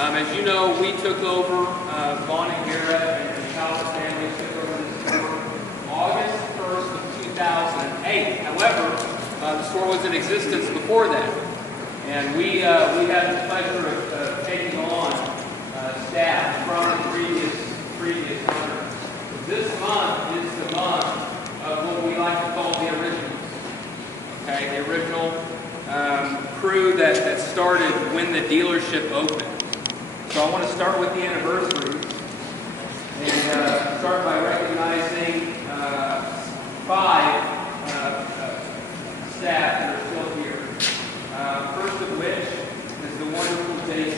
As you know, we took over, Vaughn and Garrett and the Calvin family took over this store August 1st of 2008. However, the store was in existence before that. And we had the pleasure of taking on staff from the previous owner. This month is the month of what we like to call the originals. Okay, the original crew that started when the dealership opened. So I want to start with the anniversaries and start by recognizing 5 staff that are still here. First of which is the wonderful JC.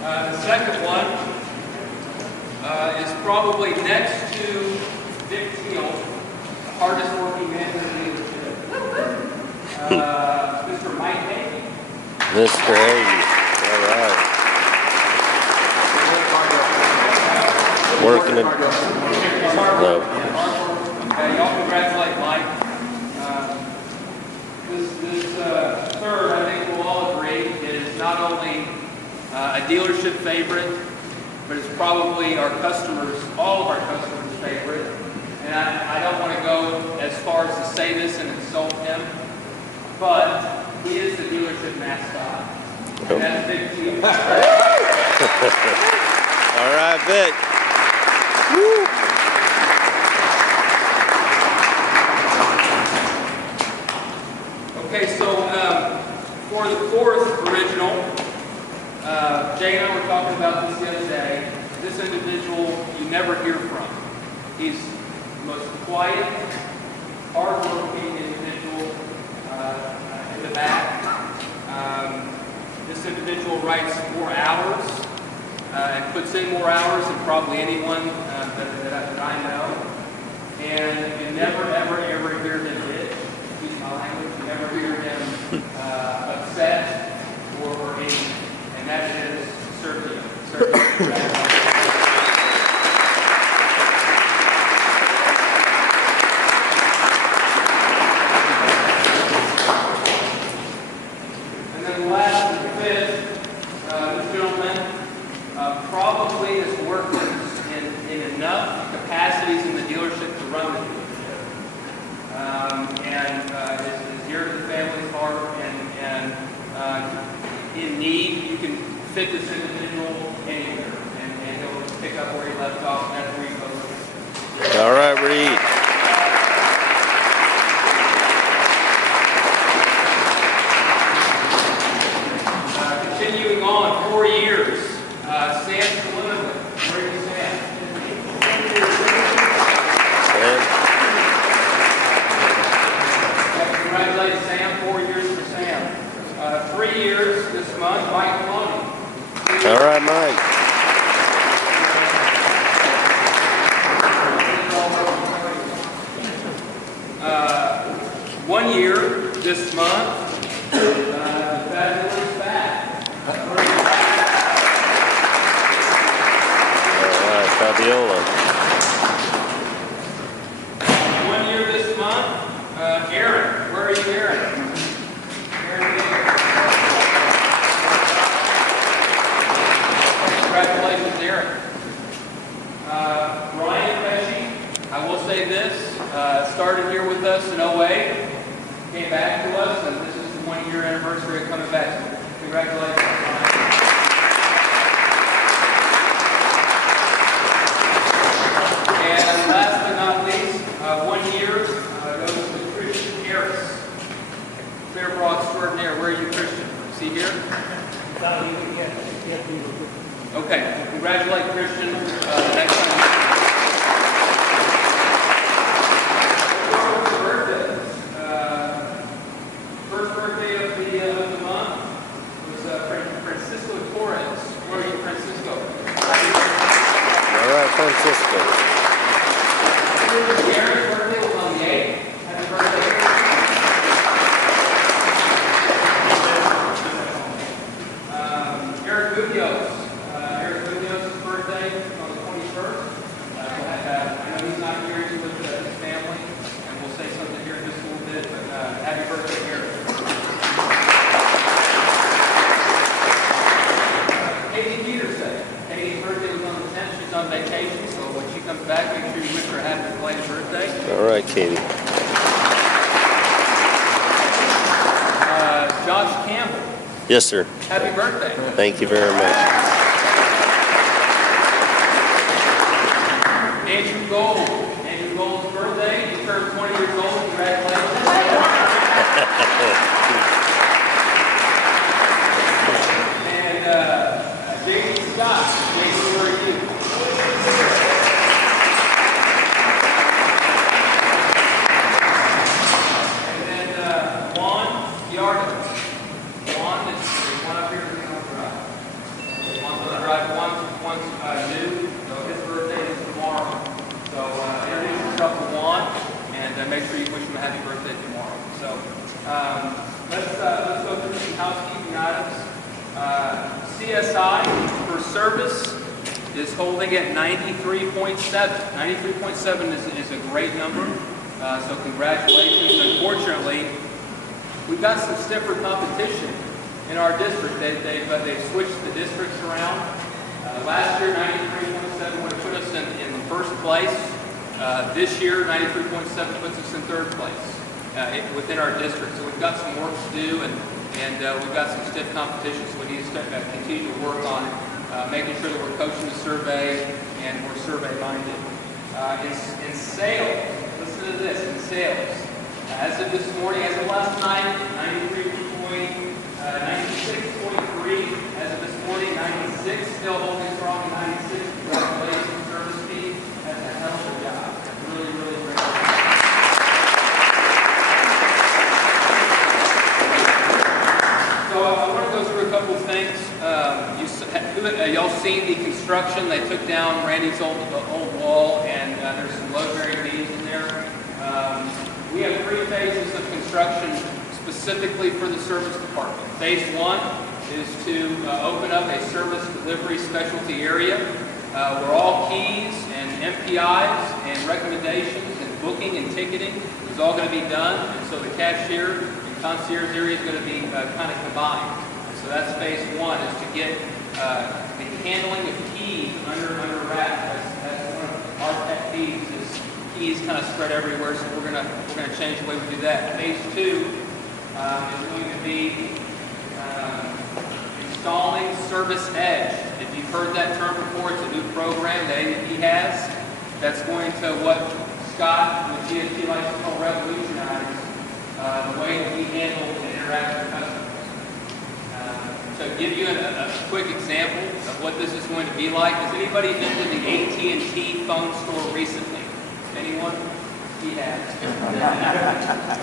The second one is probably next to Dick Steele, the hardest working man in the dealership. Mr. Mike Hayes. Mr. Hayes. All right. Working it. No. Okay, y'all congratulate Mike. This third, I think we'll all agree, is not only a dealership favorite, but it's probably our customers, all of our customers' favorite. And I don't want to go as far as to say this and insult him, but he is the dealership mascot. And that's Big T. All right, Vic. Woo. Okay, so for the fourth original, Jay and I were talking about this the other day. This individual you never hear from. He's the most quiet, hard-working individual in the back. This individual writes more hours and puts in more hours than probably anyone that I know. And you never, ever, ever hear him bitch. Excuse my language. You never hear him upset or angry. And that is certainly. And then last and fifth, this gentleman probably has worked in enough capacities in the dealership to run the dealership. And is dear to the family's heart and in need. You can fit this individual anywhere, and he'll pick up where he left off, and that's where he goes. All right, Reed. Continuing on, 4 years, Sam Saloon. Where is Sam? Congratulations, Sam. 4 years for Sam. 3 years this month, Mike Maloney. All right, Mike. 1 year this month. Fabulous back. All right, Fabiola. 1 year this month. Aaron. Where are you, Aaron? Congratulations, Aaron. Ryan Pesci, I will say this, started here with us in 08, came back to us, and this is the 1 year anniversary of coming back. So congratulations, Ryan. And last but not least, 1 year goes to Christian Harris, Fairbroad extraordinaire. Where are you, Christian? See here? Okay, congratulate Christian next time. First birthday of the month was Francisco Torres. Where are you, Francisco? All right, Francisco. Gary's birthday was on the 8th. Happy birthday. Eric Munoz. Eric Munoz's birthday on the 21st. I know he's not here. Josh Campbell. Yes, sir. Happy birthday. Thank you very much. Andrew Gold. Andrew Gold's birthday. He turned 20 years old. Congratulations. And Jason Scott. Jason, where are you? And then Juan Yardo. Juan is one up here. One's on the drive. One's new. So his birthday is tomorrow. So introduce yourself to Juan, and make sure you wish him a happy birthday tomorrow. So let's go through some housekeeping items. CSI for service is holding at 93.7. 93.7 is a great number. So congratulations. Unfortunately, we've got some stiffer competition in our district. They've switched the districts around. Last year, 93.7 would have put us in the first place. This year, 93.7 puts us in third place within our district. So we've got some work to do, and we've got some stiff competition, so we need to continue to work on making sure that we're coaching the survey and we're survey-minded. In sales, listen to this, in sales, as of this morning, as of last night, 96.3, as of this morning, 96, still holding strong at 96. Congratulations, service team. That's a hell of a job. Really, really great job. So I want to go through a couple of things. Y'all seen the construction. They took down Randy's old wall, and there's some load-bearing beams in there. We have 3 phases of construction specifically for the service department. Phase 1 is to open up a service delivery specialty area where all keys and MPIs and recommendations and booking and ticketing is all going to be done. And so the cashier and concierge area is going to be kind of combined. So that's phase 1, is to get the handling of keys under wrap. That's one of our pet peeves, is keys kind of spread everywhere. So we're gonna change the way we do that. Phase 2 is going to be installing Service Edge. If you've heard that term before, it's a new program that ADP has. That's going to, what Scott with GST likes to call, revolutionize the way that we handle and interact with customers. To give you a quick example of what this is going to be like, has anybody been to the AT&T phone store recently? Anyone? He has.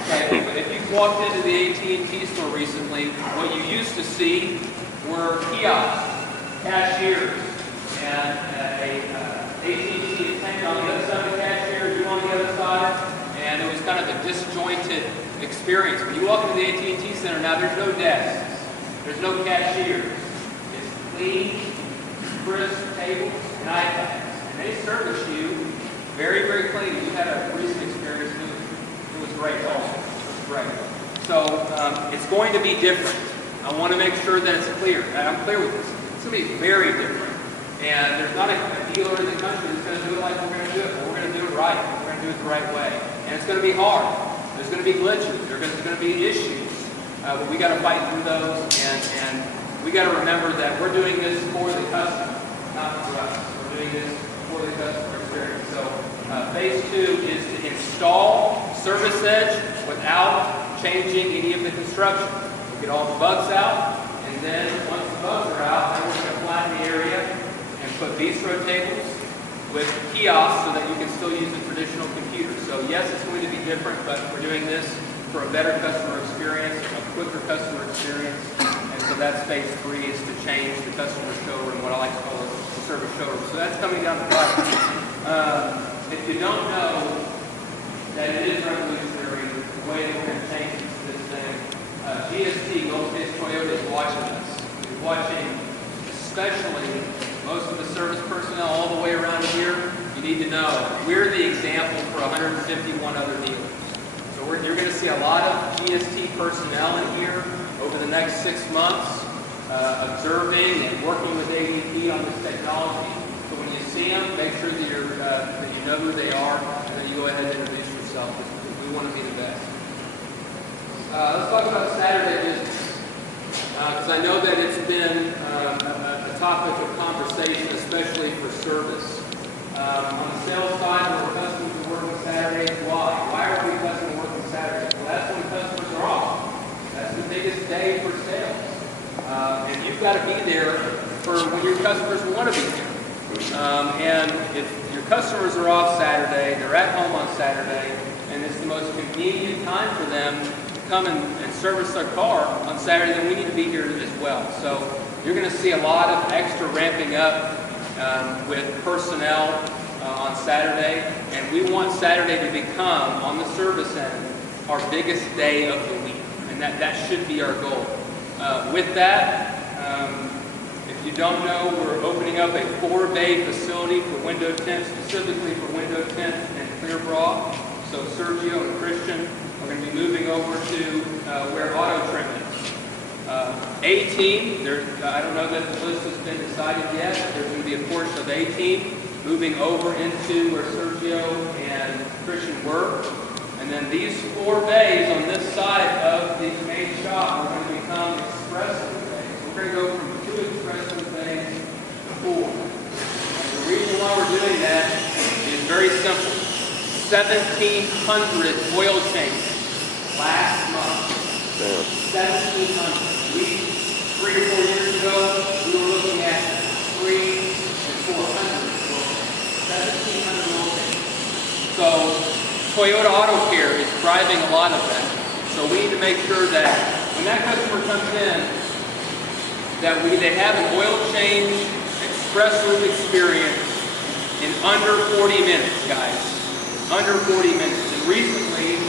Okay, if you've walked into the AT&T store recently, what you used to see were kiosks, cashiers, and a AT&T attendant on the other side of the cashier, you on the other side, and it was kind of a disjointed experience. When you walk into the AT&T center now, there's no desks. There's no cashiers. It's clean, crisp tables and iPads. And they service you very, very clean. You had a recent experience. It was great also. It was great. So it's going to be different. I want to make sure that it's clear. And I'm clear with this. It's going to be very different. And there's not a dealer in the country that's going to do it like we're going to do it. But we're going to do it right. We're going to do it the right way. And it's going to be hard. There's going to be glitches. There's going to be issues. But we got to fight through those, and we got to remember that we're doing this for the customer, not for us. We're doing this for the customer experience. So phase 2 is to install Service Edge without changing any of the construction. We'll get all the bugs out, and then once the bugs are out, then we're going to flatten the area and put bistro tables with kiosks so that you can still use a traditional computer. So yes, it's going to be different, but we're doing this for a better customer experience, a quicker customer experience, and so that's phase 3, is to change the customer showroom, what I like to call it, the service showroom. So that's coming down the pipe. If you don't know that it is revolutionary, the way that we're going to change this thing, GST, Gulf States Toyota, is watching us. He's watching, especially most of the service personnel all the way around here. You need to know, we're the example for 151 other dealers. You're going to see a lot of GST personnel in here over the next 6 months, observing and working with ADP on this technology. So when you see them, make sure that you know who they are, and then you go ahead and introduce yourself, because we want to be the best. Let's talk about Saturday business. topic of conversation, especially for service. On the sales side, where customers are working Saturdays, why? Why are we customers working Saturdays? Well, that's when customers are off. That's the biggest day for sales. And you've got to be there for when your customers want to be there. And if your customers are off Saturday, they're at home on Saturday, and it's the most convenient time for them to come and service their car on Saturday, then we need to be here as well. So you're going to see a lot of extra ramping up with personnel on Saturday, and we want Saturday to become, on the service end, our biggest day of the week, and that should be our goal. With that, if you don't know, we're opening up a 4-bay facility for window tints, specifically for window tint and clear bra. So Sergio and Christian are going to be moving over to where auto trim is. A-team, I don't know that the list has been decided yet. There's going to be a portion of A-team moving over into where Sergio and Christian were. And then these 4 bays on this side of the main shop are going to become express bays. We're going to go from 2 express bays to 4. And the reason why we're doing that is very simple. 1,700 oil changes last month. 1,700. 3 or 4 years ago, we were looking at 300 and 400. 1,700 oil changes. So Toyota Auto Care is driving a lot of that. So we need to make sure that when that customer comes in, that they have an oil change express loop experience in under 40 minutes, guys. Under 40 minutes. And recently,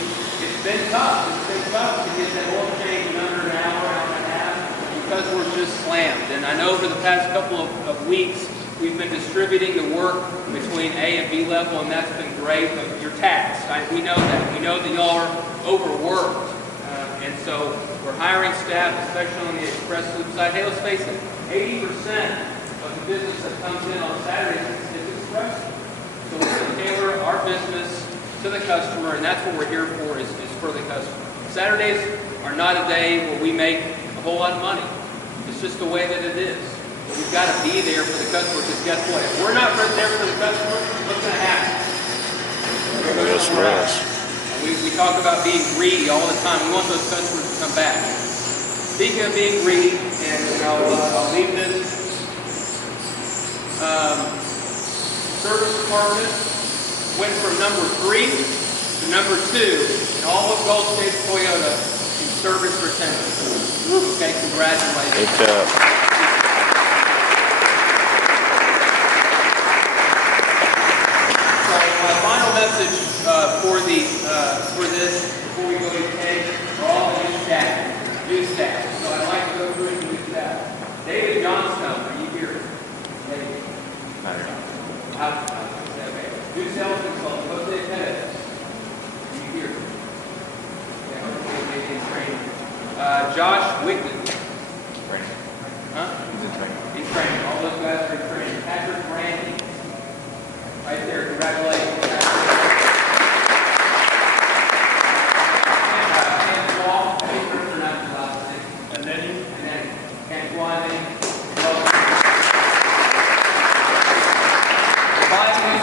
it's been tough. It's been tough to get that oil change in under an hour, hour and a half, because we're just slammed. And I know over the past couple of weeks, we've been distributing the work between A and B level, and that's been great. But you're taxed. We know that. We know that y'all are overworked. And so we're hiring staff, especially on the express loop side. Hey, let's face it, 80% of the business that comes in on Saturdays is express. So we're going to tailor our business to the customer, and that's what we're here for, is for the customer. Saturdays are not a day where we make a whole lot of money. It's just the way that it is. But we've got to be there for the customer, because guess what? If we're not there for the customer, what's going to happen? We talk about being greedy all the time. We want those customers to come back. Speaking of being greedy, and I'll leave this. Service department went from number 3 to number 2 in all of Gulf States Toyota in service retention. Okay, congratulations. Good job. So my final message for this, before we go to cake, are all the new staff. So I'd like to go through the new staff. David Johnstone, are you here? David. Okay. New sales consultant, Jose Perez. Are you here? Yeah, maybe in training. Josh Wigton. Huh? He's in training. All those guys are in training. Patrick Brandy. Right there. Congratulations.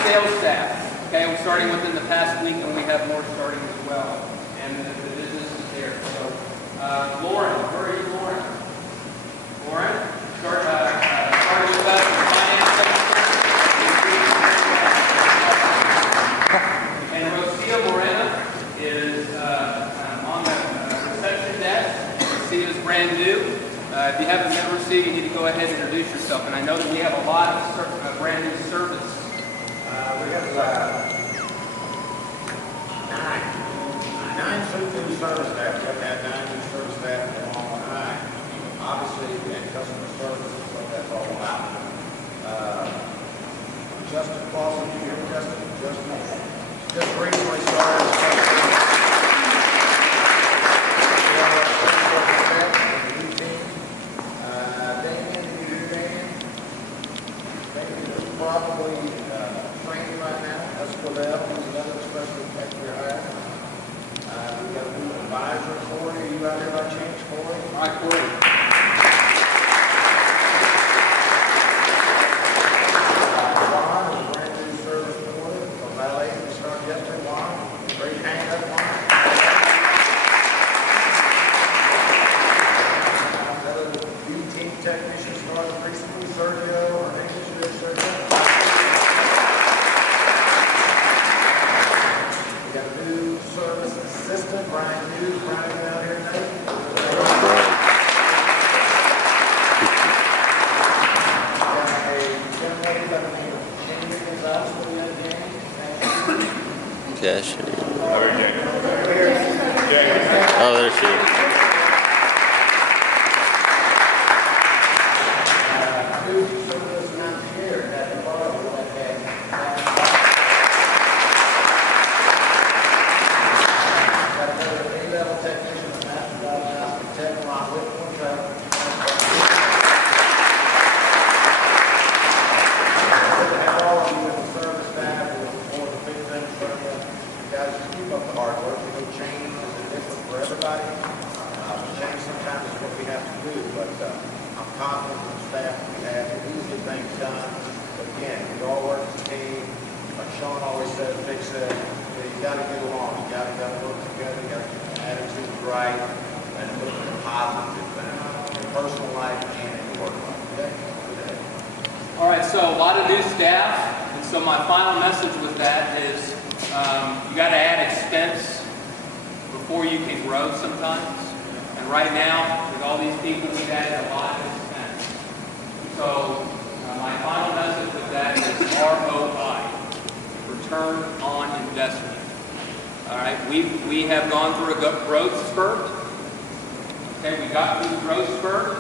Sales staff. Okay, we're starting within the past week, and we have more starting as well. And the business is there. So, Lauren, where are you, Lauren? Lauren, starting with us in finance secretary. And Rosia Morena is on the reception desk. Rosia is brand new. If you haven't met Rosia, you need to go ahead and introduce yourself. And I know that we have a lot of brand new service. We have nine new service staff. We have to have 9 new service staff along with 9. Obviously, we had customer service, so that's all about. Justin Clausen, you hear Justin? Justin just recently started a new team. Damien, you hear Damien? Damien is probably training right now. That's Cordell, who's another special factory hire. We've got a new advisor, Corey. Are you out here by chance, Corey? All right, Corey. I'm confident in the staff we have, we usually get things done. But again, we all work as a team. Like Sean always says, Vic said, you got to get along. You got to work together. You got to get the attitude right and look at the positive things in your personal life and in your work life. Okay? Good. All right, so a lot of new staff, and so my final message with that is you got to add expense before you can grow sometimes. And right now, with all these people, we've added a lot of expense. So my final message with that is ROI, return on investment. All right, we have gone through a growth spurt. Okay, we got through the growth spurt.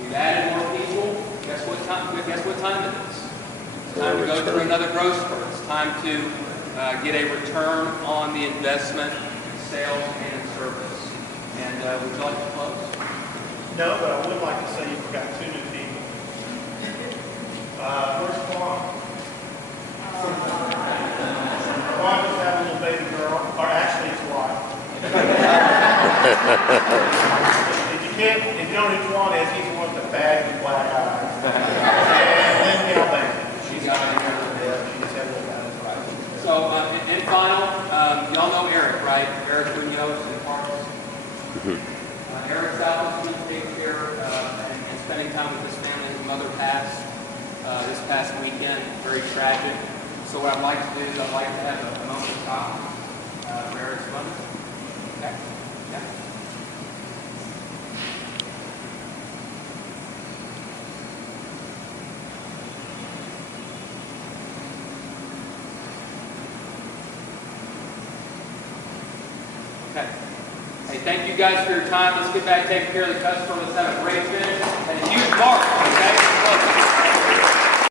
We've added more people. Guess what time it is? It's time to go through another growth spurt. It's time to get a return on the investment, sales, and service. And would you like to close? No, but I would like to say you forgot 2 new people. Where's Quan? Quan just had a little baby girl, or actually his wife. If you don't know who Quan is, he's the one with the baggy black eyes. And then Neil Bannon. She's got it here. Yeah, she just had a little guy. So, in final, y'all know Eric, right? Eric Munoz and Parks. Eric's out this week taking care and spending time with his family. His mother passed this past weekend. Very tragic. So what I'd like to do is I'd like to have a moment of talk for Eric's mother. Okay? Yeah. Okay. Hey, thank you guys for your time. Let's get back taking care of the customer. Let's have a great finish and a huge mark, okay?